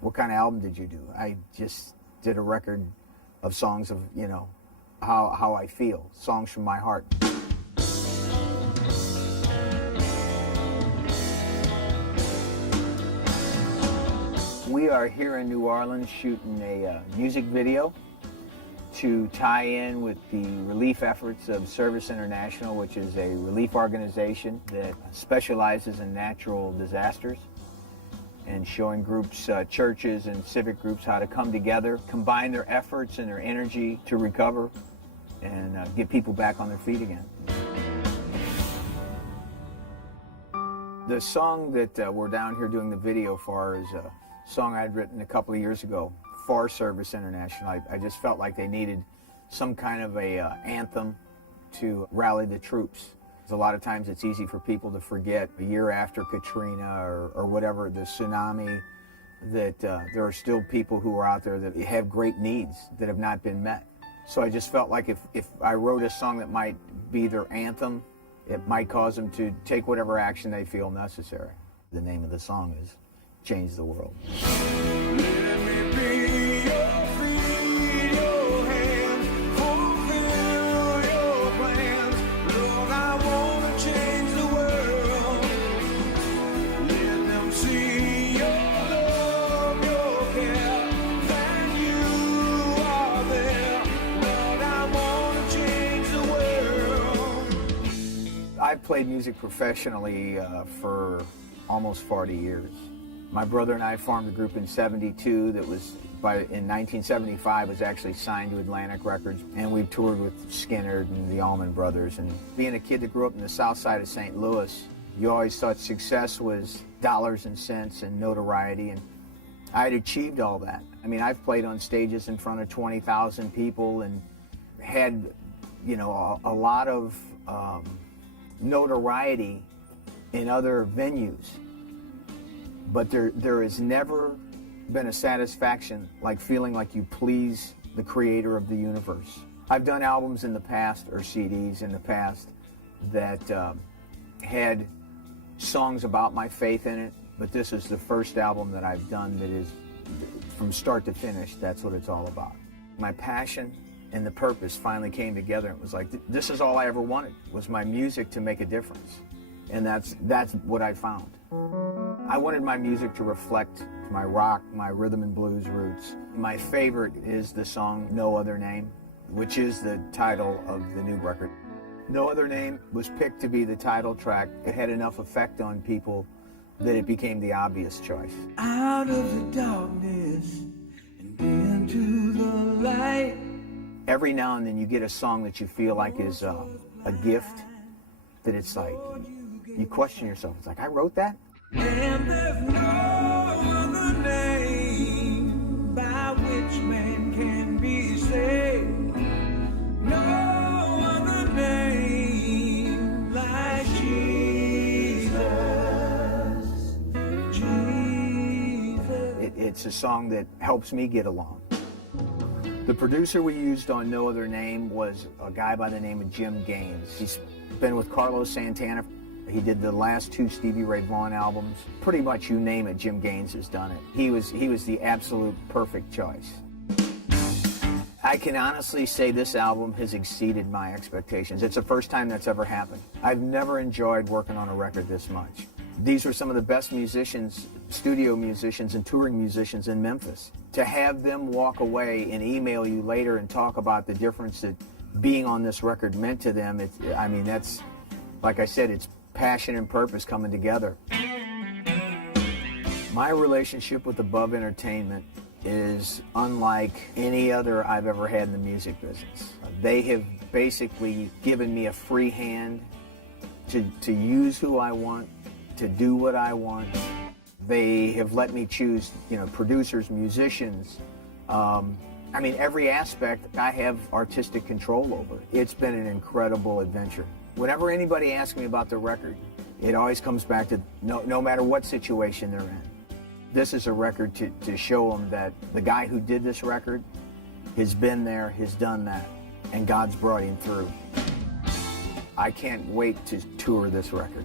what kind of album did you do? I just did a record of songs of, you know, how I feel, songs from my heart. We are here in New Orleans shooting a music video to tie in with the relief efforts of Service International, which is a relief organization that specializes in natural disasters, and showing groups, churches and civic groups how to come together, combine their efforts and their energy to recover and get people back on their feet again. The song that we're down here doing the video for is a song I'd written a couple of years ago for Service International. I just felt like they needed some kind of a anthem to rally the troops. A lot of times it's easy for people to forget a year after Katrina or whatever, the tsunami, that there are still people who are out there that have great needs that have not been met. So I just felt like if I wrote a song that might be their anthem, it might cause them to take whatever action they feel necessary. The name of the song is Change the World. I've played music professionally for almost 40 years. My brother and I formed a group in '72 that was, in 1975, was actually signed to Atlantic Records, and we toured with Skinner and the Allman Brothers. And being a kid that grew up in the south side of St. Louis, you always thought success was dollars and cents and notoriety, and I'd achieved all that. I mean, I've played on stages in front of 20,000 people and had, you know, a lot of notoriety in other venues, but there has never been a satisfaction like feeling like you please the creator of the universe. I've done albums in the past, or CDs in the past, that had songs about my faith in it, but this is the first album that I've done that is, from start to finish, that's what it's all about. My passion and the purpose finally came together. It was like, this is all I ever wanted, was my music to make a difference. And that's what I found. I wanted my music to reflect my rock, my rhythm and blues roots. My favorite is the song No Other Name, which is the title of the new record. No Other Name was picked to be the title track. It had enough effect on people that it became the obvious choice. Out of the darkness and into the light. Every now and then you get a song that you feel like is a gift, that it's like, you question yourself. It's like, I wrote that? And there's no other name by which man can be saved. No other name like Jesus. Jesus. It's a song that helps me get along. The producer we used on No Other Name was a guy by the name of Jim Gaines. He's been with Carlos Santana. He did the last 2 Stevie Ray Vaughan albums. Pretty much you name it, Jim Gaines has done it. He was the absolute perfect choice. I can honestly say this album has exceeded my expectations. It's the first time that's ever happened. I've never enjoyed working on a record this much. These were some of the best musicians, studio musicians and touring musicians in Memphis. To have them walk away and email you later and talk about the difference that being on this record meant to them, I mean, that's, like I said, it's passion and purpose coming together. My relationship with Above Entertainment is unlike any other I've ever had in the music business. They have basically given me a free hand to use who I want, to do what I want. They have let me choose, you know, producers, musicians. I mean, every aspect I have artistic control over. It's been an incredible adventure. Whenever anybody asks me about the record, it always comes back to no matter what situation they're in. This is a record to show them that the guy who did this record has been there, has done that, and God's brought him through. I can't wait to tour this record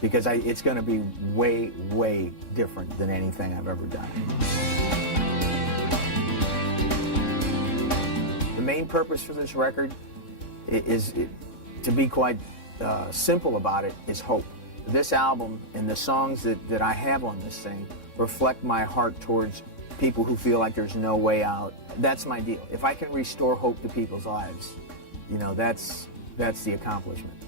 because it's going to be way, way different than anything I've ever done. main purpose for this record is to be quite simple about it, is hope. This album and the songs that I have on this thing reflect my heart towards people who feel like there's no way out. That's my deal. If I can restore hope to people's lives, you know, that's the accomplishment.